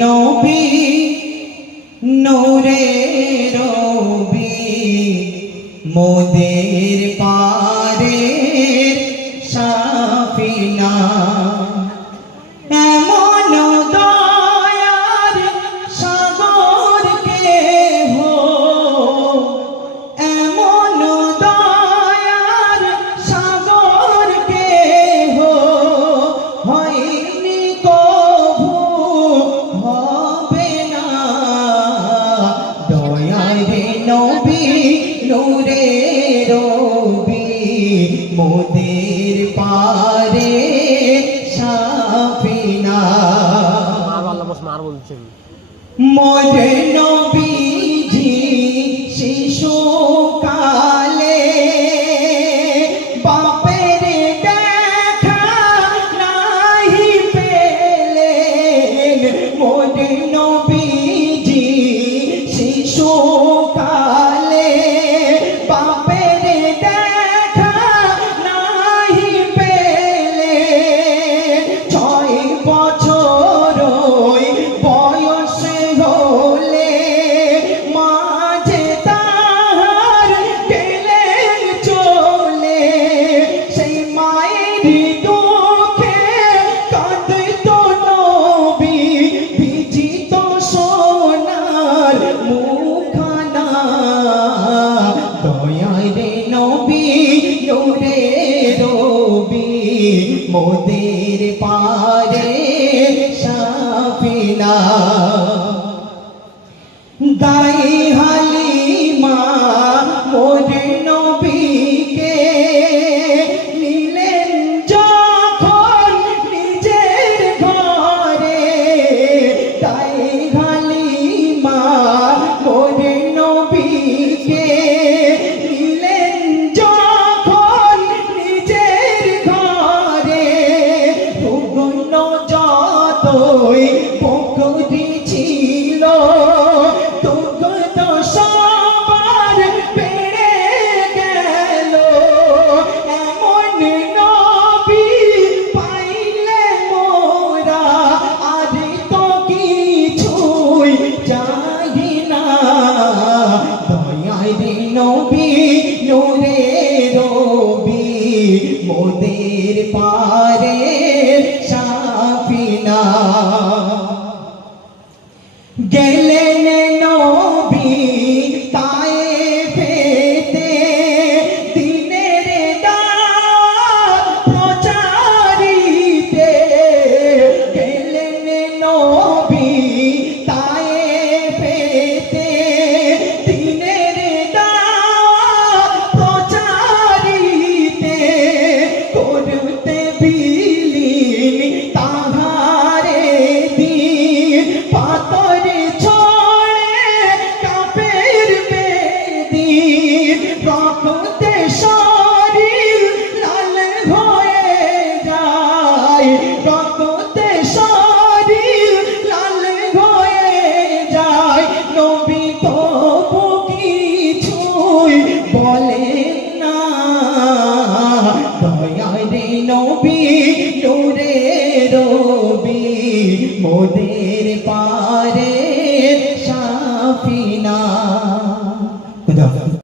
নবী নূরে রবি মোদের পারে নূরে রবি মোদের পারে সাফিনা। মার আল্লাহ মুখানা। দয়ারে নবী নূরে রবি মোদের পারে যতই পুকুরি নবী নূরে রবি মোদের পারে Game. শরীর লাল হয়ে যায়। রক্তে শরীর লাল হয়ে যায়। নবী তবু কিছুই বলেন না। দয়ারে নবী, নূরে রবি, মোদের পারে